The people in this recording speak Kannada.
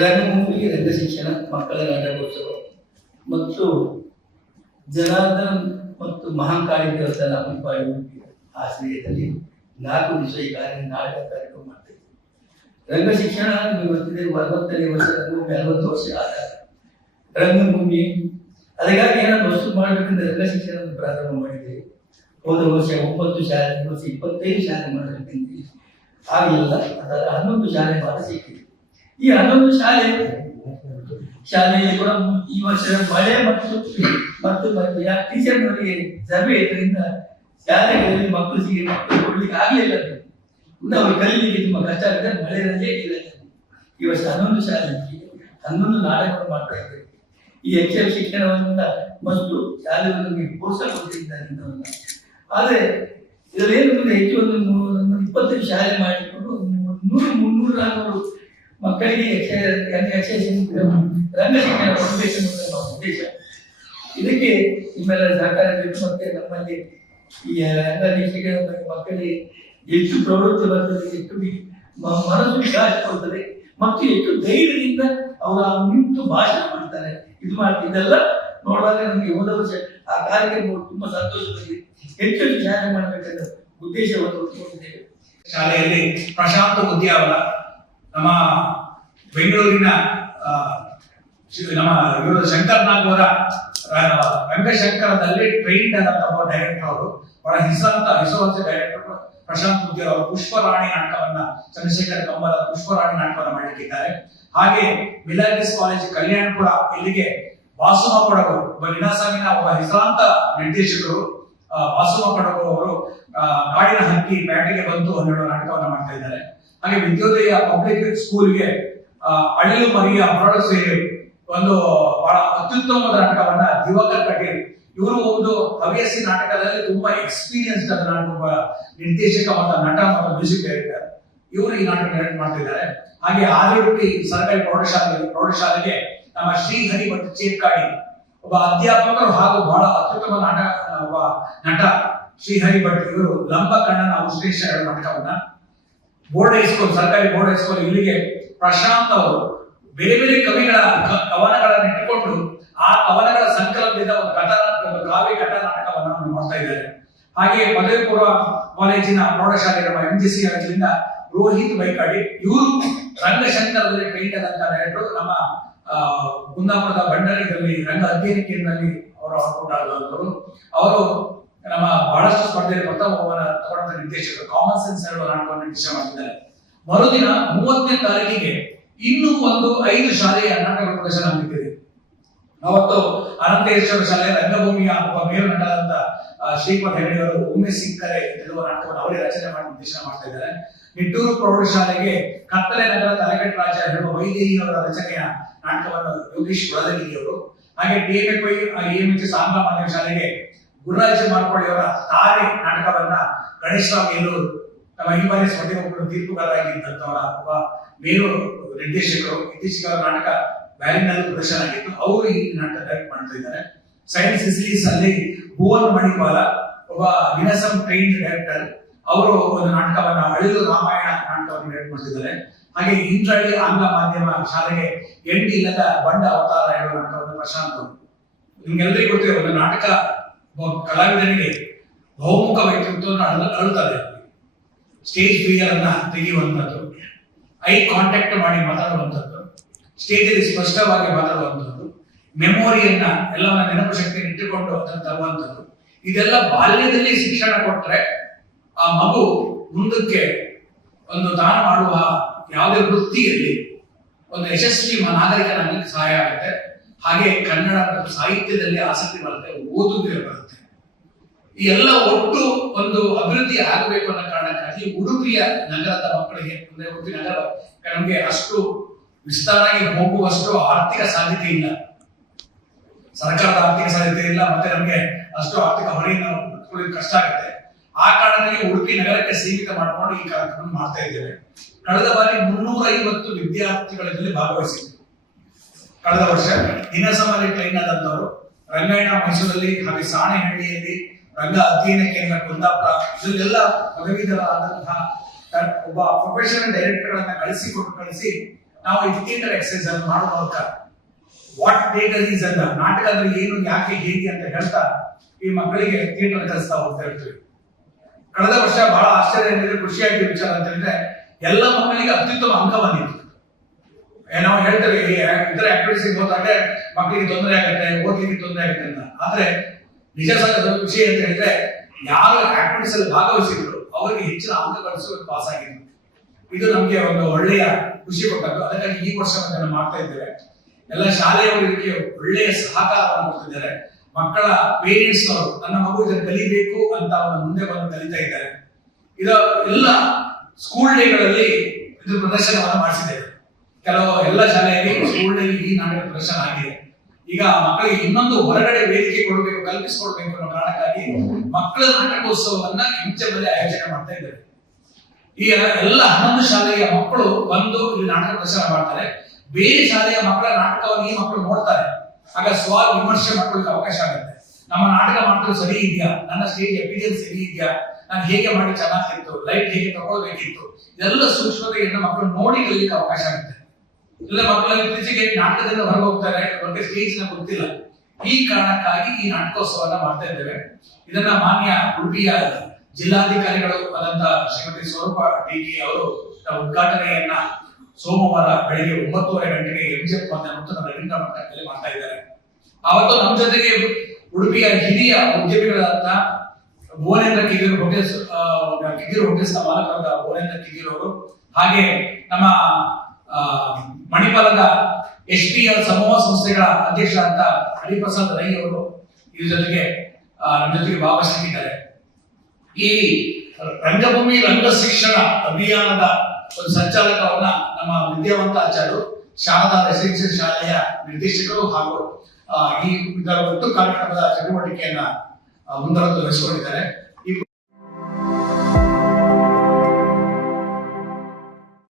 ರಂಗಭೂಮಿ ರಂಗಶಿಕ್ಷಣ ಮಕ್ಕಳ ನಾಟಕೋತ್ಸವ ಮತ್ತು ಜನಾರ್ದನ್ ಮತ್ತು ಮಹಾಕಾಳಿ ದೇವಸ್ಥಾನ ಅಭಿಪ್ರಾಯ ಆಶ್ರಯದಲ್ಲಿ 4 ದಿವಸ ಈ ನಾಟಕ ಕಾರ್ಯಕ್ರಮ ಮಾಡ್ತಾ ಇದ್ದೀವಿ. ರಂಗಶಿಕ್ಷಣ ಇವತ್ತಿದೆ 40ನೇ ವರ್ಷ, ರಂಗಭೂಮಿ 60 ವರ್ಷ ಆದ ರಂಗಭೂಮಿ. ಅದಕ್ಕಾಗಿ ಏನಾದ್ರು ವಸ್ತು ಮಾಡಬೇಕಂದ್ರೆ ರಂಗಶಿಕ್ಷಣ ಪ್ರಾರಂಭ ಮಾಡಿದ್ದೇವೆ. ಹೋದ ವರ್ಷ 9 ಶಾಲೆ, ಈ ವರ್ಷ 25 ಶಾಲೆ ಮಾಡಬೇಕಂತ ಆಗಲಿಲ್ಲ. ಅದರ 11 ಶಾಲೆ ಮಾತ್ರ ಸಿಕ್ಕಿದೆ. ಈ 11 ಶಾಲೆಯಲ್ಲಿ ಕೂಡ ಈ ವರ್ಷ ಮಳೆ ಮತ್ತು ಟೀಚರ್ನವರಿಗೆ ಸಭೆ ಇದರಿಂದ ಶಾಲೆಗಳಲ್ಲಿ ಮಕ್ಕಳು ಕೊಡ್ಲಿಕ್ಕೆ ಆಗಲಿಲ್ಲ. ನಾವು ಕಲೀಲಿಕ್ಕೆ ತುಂಬಾ ಕಷ್ಟ ಆಗುತ್ತೆ. ಮಳೆ ರಜೆ ಇಲ್ಲ. ಈ ವರ್ಷ 11 ಶಾಲೆ 11 ನಾಟಕವನ್ನು ಮಾಡ್ತಾ ಇದ್ದೇವೆ. ಈ ಯಕ್ಷ ಶಿಕ್ಷಣವನ್ನ ಮತ್ತು ಶಾಲೆಗಳನ್ನು ಪ್ರೋತ್ಸಾಹ ಕೊಟ್ಟಿದ್ದಾರೆ. ಆದರೆ ಇದರೇನು ಹೆಚ್ಚು ಒಂದು 25 ಶಾಲೆ ಮಾಡಿಕೊಂಡು 100-300 ಮಕ್ಕಳಿಗೆ ಯಕ್ಷ ರಂಗಶಿಕ್ಷಣ ಕೊಡಬೇಕೆಂಬುದು ನಮ್ಮ ಉದ್ದೇಶ. ಇದಕ್ಕೆ ನಿಮ್ಮೆಲ್ಲರ ಸಹಕಾರ ಬೇಕು. ಮತ್ತೆ ನಮ್ಮಲ್ಲಿ ಈ ರಂಗಶಿಕ್ಷಣ ಮಕ್ಕಳಿಗೆ ಹೆಚ್ಚು ಪ್ರವೃತ್ತಿ ಬರ್ತದೆ, ಹೆಚ್ಚು ಮನಸ್ಸು ವಿಕಾಸ ಕೊಡ್ತದೆ ಮತ್ತು ಹೆಚ್ಚು ಧೈರ್ಯದಿಂದ ಅವರ ನಿಂತು ಭಾಷಣ ಮಾಡ್ತಾರೆ. ಇದೆಲ್ಲ ನೋಡುವಾಗ ನಮಗೆ ಹೋದ ವರ್ಷ ಆ ಕಾರ್ಯಕ್ರಮ ತುಂಬಾ ಸಂತೋಷ ಬಂದಿದೆ. ಹೆಚ್ಚು ಶಾಲೆ ಮಾಡಬೇಕಂತ ಉದ್ದೇಶವನ್ನು ಹೊಂದಿದ್ದೇವೆ. ಶಾಲೆಯಲ್ಲಿ ಪ್ರಶಾಂತ್ ಉದ್ಯಾವರ ನಮ್ಮ ಬೆಂಗಳೂರಿನ ನಮ್ಮ ಶಂಕರ್ ನಾಗ್ ಅವರ ರಂಗಶಂಕರದಲ್ಲಿ ಟ್ರೈನ್ಡ್ ಆದಂತಹ ಡೈರೆಕ್ಟರ್ ಅವರು, ಬಹಳ ಹೆಸರುವಾಸಿ ಡೈರೆಕ್ಟರ್ ಪ್ರಶಾಂತ್ ಉದ್ಯಾವರ ಅವರು ಪುಷ್ಪರಾಣಿ ನಾಟಕವನ್ನ, ಚಂದ್ರಶೇಖರ್ ಕಂಬರ ಪುಷ್ಪರಾಣಿ ನಾಟಕವನ್ನ ಮಾಡಲಿಕ್ಕಿದ್ದಾರೆ. ಹಾಗೆ ಮಿಲಾಗ್ರಿಸ್ ಕಾಲೇಜ್ ಕಲ್ಯಾಣಪುರ, ಇಲ್ಲಿಗೆ ವಾಸುಮ ಕೊಡಗು, ಒಬ್ಬ ನಿನಾಸಾಮಿನ ಒಬ್ಬ ಹೆಸರಾಂತ ನಿರ್ದೇಶಕರು ವಾಸುಮ ಕೊಡಗು ಅವರು ಕಾಡಿನ ಹಕ್ಕಿ ಬ್ಯಾಟಿಗೆ ಬಂತು ಅನ್ನೋ ನಾಟಕವನ್ನ ಮಾಡ್ತಾ ಇದ್ದಾರೆ. ಹಾಗೆ ವಿದ್ಯೋದಯ ಪಬ್ಲಿಕ್ ಸ್ಕೂಲ್ಗೆ ಅಳಿಲು ಮರಿಯ ಹೊರಡು ಸೇರಿ ಒಂದು ಬಹಳ ಅತ್ಯುತ್ತಮವಾದ ನಾಟಕವನ್ನ ದಿವಾಕರ್ ಕಟೀಲ್ ಇವರು ಒಂದು ಹವ್ಯಾಸಿ ನಾಟಕದಲ್ಲಿ ತುಂಬಾ ಎಕ್ಸ್ಪೀರಿಯನ್ಸ್ ನಿರ್ದೇಶಕ ಮತ್ತು ನಟ ಮತ್ತು ಮ್ಯೂಸಿಕ್ ಡೈರೆಕ್ಟರ್, ಇವರು ಈ ನಾಟಕ ಡೈರೆಕ್ಟ್ ಮಾಡ್ತಿದ್ದಾರೆ. ಹಾಗೆ ಆದಿರುಟ್ಟಿ ಸರ್ಕಾರಿ ಪ್ರೌಢಶಾಲೆಗೆ ನಮ್ಮ ಶ್ರೀಹರಿ ಮತ್ತು ಚೇತ್ಕಾಡಿ ಒಬ್ಬ ಅಧ್ಯಾಪಕರು ಹಾಗೂ ಬಹಳ ಅತ್ಯುತ್ತಮ ನಟ ಶ್ರೀಹರಿ ಭಟ್ ಇವರು ಲಂಬ ಕಣ್ಣನ ಉಶ್ಲೇಷ ನಾಟಕವನ್ನ ಬೋರ್ಡ್ ಹೈಸ್ಕೂಲ್, ಸರ್ಕಾರಿ ಬೋರ್ಡ್ ಹೈಸ್ಕೂಲ್ ಇಲ್ಲಿಗೆ ಪ್ರಶಾಂತ್ ಅವರು ಬೇರೆ ಬೇರೆ ಕವಿಗಳ ಕವನಗಳನ್ನು ಇಟ್ಟುಕೊಂಡು ಆ ಕವನಗಳ ಸಂಕಲನದಿಂದ ಒಂದು ಕಾವ್ಯ ಕಥಾ ನಾಟಕವನ್ನು ಮಾಡ್ತಾ ಇದ್ದಾರೆ. ಹಾಗೆ ಪದವಿ ಪೂರ್ವ ಕಾಲೇಜಿನ ಪ್ರೌಢಶಾಲೆ ನಮ್ಮ MGC ಕಾಲೇಜಿನಿಂದ ರೋಹಿತ್ ಬೈಕಾಡಿ ಇವರು ರಂಗಶಂಕರದಲ್ಲಿ ಟ್ರೈನ್ ಆದಂತ ಡೈರೆಕ್ಟರ್. ನಮ್ಮ ಕುಂದಾಪುರದ ಬಂಡಾರಿದಲ್ಲಿ ರಂಗ ಅಧ್ಯಯನ ಕೇಂದ್ರದಲ್ಲಿ ಅವರು ಅವರು ನಮ್ಮ ಬಹಳಷ್ಟು ಸ್ಪರ್ಧೆಯಲ್ಲಿ ಪ್ರಥಮವನ್ನು ತಗೊಂಡ ನಿರ್ದೇಶಕರು. ಕಾಮನ್ ಸೆನ್ಸ್ ಹೇಳುವ ನಾಟಕವನ್ನು ನಿರ್ದೇಶನ ಮಾಡಿದ್ದಾರೆ. ಮರುದಿನ 30ನೇ ತಾರೀಕಿಗೆ ಇನ್ನೂ ಒಂದು 5 ಶಾಲೆಯ ನಾಟಕ ಪ್ರದರ್ಶನ ಆಗಿದ್ದೇವೆ. ಅವತ್ತು ಅನಂತೇಶ್ವರ ಶಾಲೆ ರಂಗಭೂಮಿಯ ಒಬ್ಬ ಮೇರು ನಟರಾದ ಶ್ರೀಪತ್ ಹೆಗಡೆ ಅವರು ಒಮ್ಮೆ ಸಿಕ್ಕರೆ ಎನ್ನುವ ನಾಟಕವನ್ನು ಅವರೇ ರಚನೆ ಮಾಡಿ ನಿರ್ದೇಶನ ಮಾಡ್ತಾ ಇದ್ದಾರೆ. ನಿಟ್ಟೂರು ಪ್ರೌಢಶಾಲೆಗೆ ಕತ್ತಲೆ ನಗರ ತಲೆಗಟ್ಟು ರಾಜ ಹೇಳುವ ವೈದೇಹಿ ಅವರ ರಚನೆಯ ನಾಟಕವನ್ನು ಯೋಗೀಶ್ ಒಳದಗಿರಿ ಅವರು. ಹಾಗೆ DMFI EMHS ಆಂಗ್ಲ ಮಾಧ್ಯಮ ಶಾಲೆಗೆ ಗುರುರಾಜ ಮಾರ್ಪಳ್ಳಿ ಅವರ ತಾರೆ ನಾಟಕವನ್ನ ಗಣೇಶರಾವ್ ಮೇಲೂರು ನಮ್ಮ ಈ ಬಾರಿ ಸ್ಪರ್ಧೆ ತೀರ್ಪುಗಾರರಾಗಿದ್ದಂತವರ ಒಬ್ಬ ಮೇರು ನಿರ್ದೇಶಕರು. ಇತ್ತೀಚೆಗೆ ಅವರ ನಾಟಕ ವ್ಯಾಲಿನಲ್ಲಿ ಪ್ರದರ್ಶನ ಆಗಿತ್ತು. ಅವರು ಈ ನಾಟಕ ಡೈರೆಕ್ಟ್ ಮಾಡ್ತಾ ಇದ್ದಾರೆ. ಸೈನ್ಸ್ ಸಿಸಿಲೀಸ್ ಅಲ್ಲಿ ಭುವನ್ ಮಣಿಪಾಲ ಒಬ್ಬ ವಿನಸಂ ಟ್ರೈನ್ ಡೈರೆಕ್ಟರ್, ಅವರು ಒಂದು ನಾಟಕವನ್ನ ಅಳಿಲು ರಾಮಾಯಣ ನಾಟಕವನ್ನು ಡೈರೆಕ್ಟ್ ಮಾಡ್ತಿದ್ದಾರೆ. ಹಾಗೆ ಇಂದ್ರಳ್ಳಿ ಆಂಗ್ಲ ಮಾಧ್ಯಮ ಶಾಲೆಗೆ ಎಂಟಿ ಇಲ್ಲದ ಬಂಡ ಅವತಾರ ಹೇಳುವ ನಾಟಕವನ್ನು ಪ್ರಶಾಂತ್ ಅವರು. ನಿಮ್ಗೆಲ್ಲರಿಗೂ ಗೊತ್ತಿದೆ, ಒಂದು ನಾಟಕ ಕಲಾವಿದನಿಗೆ ಬಹುಮುಖ ವ್ಯಕ್ತಿತ್ವವನ್ನು ಅಳುತ್ತದೆ. ಸ್ಟೇಜ್ ಫಿಯರ್ ಅನ್ನ ತೆಗೆಯುವಂಥದ್ದು, ಐ ಕಾಂಟ್ಯಾಕ್ಟ್ ಮಾಡಿ ಮಾತಾಡುವಂಥದ್ದು, ಸ್ಟೇಜ್ ಅಲ್ಲಿ ಸ್ಪಷ್ಟವಾಗಿ ಮಾತಾಡುವಂಥದ್ದು, ಮೆಮೊರಿಯನ್ನ ಎಲ್ಲವನ್ನ ನೆನಪು ಶಕ್ತಿಯನ್ನು ಇಟ್ಟುಕೊಂಡು ಅದನ್ನು ತರುವಂಥದ್ದು. ಇದೆಲ್ಲ ಬಾಲ್ಯದಲ್ಲಿ ಶಿಕ್ಷಣ ಕೊಟ್ರೆ ಆ ಮಗು ಮುಂದಕ್ಕೆ ಒಂದು ದಾನ ಮಾಡುವ ಯಾವುದೇ ವೃತ್ತಿಯಲ್ಲಿ ಒಂದು ಯಶಸ್ವಿ ನಾಗರಿಕನಾಗಲಿಕ್ಕೆ ಸಹಾಯ ಆಗುತ್ತೆ. ಹಾಗೆ ಕನ್ನಡ ಮತ್ತು ಸಾಹಿತ್ಯದಲ್ಲಿ ಆಸಕ್ತಿ ಬರುತ್ತೆ, ಓದುಗೆ ಬರುತ್ತೆ. ಈ ಎಲ್ಲ ಒಟ್ಟು ಒಂದು ಅಭಿವೃದ್ಧಿ ಆಗಬೇಕು ಅನ್ನೋ ಕಾರಣಕ್ಕಾಗಿ ಉಡುಪಿಯ ನಗರದ ಮಕ್ಕಳಿಗೆ, ಅಂದ್ರೆ ಉಡುಪಿ ನಗರ ನಮಗೆ ಅಷ್ಟು ವಿಸ್ತಾರಾಗಿ ಹೋಗುವಷ್ಟು ಆರ್ಥಿಕ ಸಾಧ್ಯತೆ ಇಲ್ಲ, ಸರ್ಕಾರದ ಆರ್ಥಿಕ ಸಾಧ್ಯತೆ ಇಲ್ಲ, ಮತ್ತೆ ನಮಗೆ ಅಷ್ಟು ಆರ್ಥಿಕ ಹೊರೆಯನ್ನು ಕಷ್ಟ ಆಗುತ್ತೆ. ಆ ಕಾರಣದಲ್ಲಿ ಉಡುಪಿ ನಗರಕ್ಕೆ ಸೀಮಿತ ಮಾಡಿಕೊಂಡು ಈ ಕಾರ್ಯಕ್ರಮ ಮಾಡ್ತಾ ಇದ್ದೇವೆ. ಕಳೆದ ಬಾರಿ 350 ವಿದ್ಯಾರ್ಥಿಗಳಲ್ಲಿ ಭಾಗವಹಿಸಿದ್ರು. ಕಳೆದ ವರ್ಷ ನಿನಸಮಲ್ಲಿ ಟ್ರೈನ್ ಆದಂತವರು ರಂಗಾಯಣ ಮೈಸೂರಲ್ಲಿ, ಹಾಗೆ ಸಾಣೆಹಳ್ಳಿಯಲ್ಲಿ ರಂಗ ಅಧ್ಯಯನ ಕೇಂದ್ರ ಕುಂದಾಪುರ, ಇದೆಲ್ಲ ಪದವೀಧರರಾದಂತಹ ಒಬ್ಬ ಪ್ರೊಫೆಷನಲ್ ಡೈರೆಕ್ಟರ್ ಗಳನ್ನ ಕಳಿಸಿ ನಾವು ಈ ಥಿಯೇಟರ್ ಎಕ್ಸರ್ಸೈಸ್ ಅನ್ನು ಮಾಡುವ ಮೂಲಕ ವಾಟ್ ಥಿಯೇಟರ್ ಈಸ್ ಅಂತ, ನಾಟಕ ಅಂದ್ರೆ ಏನು, ಯಾಕೆ, ಹೇಗೆ ಅಂತ ಹೇಳ್ತಾ ಈ ಮಕ್ಕಳಿಗೆ ಥಿಯೇಟರ್ ಕಲಿಸ್ತಾ ಹೋಗ್ತಾ ಇರ್ತೀವಿ. ಕಳೆದ ವರ್ಷ ಬಹಳ ಆಶ್ಚರ್ಯ ಏನಿದೆ, ಖುಷಿಯಾಗಿ ವಿಚಾರ ಅಂತ ಹೇಳಿದ್ರೆ ಎಲ್ಲ ಮಕ್ಕಳಿಗೆ ಅತ್ಯುತ್ತಮ ಅಂಕ ಬಂದಿತ್ತು. ನಾವು ಹೇಳ್ತೇವೆ ಇತರ ಆಕ್ಟಿವಿಟೀಸ್ ಹೋದಾಗ ಮಕ್ಕಳಿಗೆ ತೊಂದರೆ ಆಗುತ್ತೆ, ಓದ್ಲಿಕ್ಕೆ ತೊಂದರೆ ಆಗುತ್ತೆ ಅಂತ. ಆದ್ರೆ ನಿಜ ವಿಷಯ ಅಂತ ಹೇಳಿದ್ರೆ ಯಾರು ಆಕ್ಟಿವಿಟೀಸ್ ಅಲ್ಲಿ ಭಾಗವಹಿಸಿದ್ರು ಅವರಿಗೆ ಹೆಚ್ಚಿನ ಅಂಕ ಗಳಿಸುವ ಪಾಸ್ ಆಗಿದ್ರು. ಇದು ನಮ್ಗೆ ಒಂದು ಒಳ್ಳೆಯ ಖುಷಿ ಕೊಟ್ಟದ್ದು. ಅದಕ್ಕಾಗಿ ಈ ವರ್ಷ ಅದನ್ನು ಮಾಡ್ತಾ ಇದ್ದೇವೆ. ಎಲ್ಲ ಶಾಲೆಯವರಿಗೆ ಒಳ್ಳೆಯ ಸಹಕಾರವನ್ನು ಕೊಡ್ತಿದ್ದಾರೆ. ಮಕ್ಕಳ ಪೇರೆಂಟ್ಸ್ ಅವರು ನನ್ನ ಮಗು ಇದನ್ನು ಕಲಿಬೇಕು ಅಂತ ಅವರು ಮುಂದೆ ಬಂದು ಕಲಿತಾ ಇದ್ದಾರೆ. ಇದು ಎಲ್ಲ ಸ್ಕೂಲ್ ಡೇಗಳಲ್ಲಿ ಇದು ಪ್ರದರ್ಶನವನ್ನು ಮಾಡಿಸಿದ್ದೇವೆ. ಕೆಲವು ಎಲ್ಲ ಶಾಲೆಯಲ್ಲಿ ಸ್ಕೂಲ್ ಡೇ ಈ ನಾಟಕ ಪ್ರದರ್ಶನ ಆಗಿದೆ. ಈಗ ಮಕ್ಕಳಿಗೆ ಇನ್ನೊಂದು ಹೊರಗಡೆ ವೇದಿಕೆ ಕೊಡಬೇಕು, ಕಲ್ಪಿಸಿಕೊಡ್ಬೇಕು ಅನ್ನೋ ಕಾರಣಕ್ಕಾಗಿ ಮಕ್ಕಳ ನಾಟಕೋತ್ಸವವನ್ನ ಎಂಚದಲ್ಲಿ ಆಯೋಜನೆ ಮಾಡ್ತಾ ಇದ್ದೇವೆ. ಈ ಎಲ್ಲ 11 ಶಾಲೆಯ ಮಕ್ಕಳು ಬಂದು ಇಲ್ಲಿ ನಾಟಕ ಪ್ರದರ್ಶನ ಮಾಡ್ತಾರೆ. ಬೇರೆ ಶಾಲೆಯ ಮಕ್ಕಳ ನಾಟಕವನ್ನು ಈ ಮಕ್ಕಳು ನೋಡ್ತಾರೆ. ಆಗ ಸ್ವ ವಿಮರ್ಶೆ ಮಾಡ್ಕೊಳ್ಳಿಕ್ಕೆ ಅವಕಾಶ ಆಗುತ್ತೆ. ನಮ್ಮ ನಾಟಕ ಮಾಡ್ತಾರೆ ಸರಿ ಇದೆಯಾ, ನನ್ನ ಸ್ಟೇಜ್ ಎಪಿರಿಯನ್ಸ್ ಸರಿ ಇದೆಯಾ, ನಾನು ಹೇಗೆ ಮಾಡಿ ಚೆನ್ನಾಗಿತ್ತು, ಲೈಟ್ ಹೇಗೆ ತಗೊಳ್ಬೇಕಿತ್ತು, ಇದೆಲ್ಲ ಸೂಕ್ಷ್ಮತೆಯನ್ನು ಮಕ್ಕಳು ನೋಡಿ ಕಲಿಯಲಿಕ್ಕೆ ಅವಕಾಶ ಆಗುತ್ತೆ. ಇಲ್ಲ ಮಕ್ಕಳಲ್ಲಿ ಇತ್ತೀಚೆಗೆ ನಾಟಕದಿಂದ ಹೊರಗೆ ಹೋಗ್ತಾರೆ, ಅವ್ರಿಗೆ ಸ್ಟೇಜ್ ನ ಗೊತ್ತಿಲ್ಲ. ಈ ಕಾರಣಕ್ಕಾಗಿ ಈ ನಾಟಕೋತ್ಸವನ್ನ ಮಾಡ್ತಾ ಇದ್ದೇವೆ. ಇದನ್ನ ಮಾನ್ಯ ಉಡುಪಿಯ ಜಿಲ್ಲಾಧಿಕಾರಿಗಳು ಆದಂತ ಶ್ರೀಮತಿ ಸ್ವರೂಪ ಡಿಕೆ ಅವರು ಉದ್ಘಾಟನೆಯನ್ನ ಸೋಮವಾರ ಬೆಳಿಗ್ಗೆ 9:30 ಗಂಟೆಗೆ ಎಂಜಿಎಫ್ ನೂತನ ರವೀಂದ್ರ ಮಟ್ಟದಲ್ಲಿ ಮಾಡ್ತಾ ಇದ್ದಾರೆ. ಅವತ್ತು ನಮ್ಮ ಜೊತೆಗೆ ಉಡುಪಿಯ ಹಿರಿಯ ಉದ್ಯಮಿಗಳಾದ ಭುವನೇಂದ್ರ ಕಿಗಿರು ಹೋಟೆಲ್ಸ್ ಮಾಲಕರಾದ ಭುವನೇಂದ್ರ ಕಿಗಿರು ಅವರು, ಹಾಗೆ ನಮ್ಮ ಮಣಿಪಾಲದ HPL ಸಮೂಹ ಸಂಸ್ಥೆಗಳ ಅಧ್ಯಕ್ಷರಾದ ಹರಿಪ್ರಸಾದ್ ರೈ ಅವರು ಇದ್ರ ಜೊತೆಗೆ ನಮ್ಮ ಜೊತೆಗೆ ಭಾಗವಹಿಸಿದ್ದಾರೆ. ಈ ರಂಗಭೂಮಿ ರಂಗ ಶಿಕ್ಷಣ ಅಭಿಯಾನದ ಒಂದು ಸಂಚಾಲಕವನ್ನ ನಮ್ಮ ವಿದ್ಯಾವಂತ ಆಚಾರ್ಯರು, ಶಾರದಾ ರೆಸಿಡೆನ್ಸಿಯಲ್ ಶಾಲೆಯ ನಿರ್ದೇಶಕರು ಹಾಗೂ ಈ ಒಟ್ಟು ಕಾರ್ಯಕ್ರಮದ ಚಟುವಟಿಕೆಯನ್ನ ಮುಂದುವರೆದು ವಹಿಸಿಕೊಂಡಿದ್ದಾರೆ.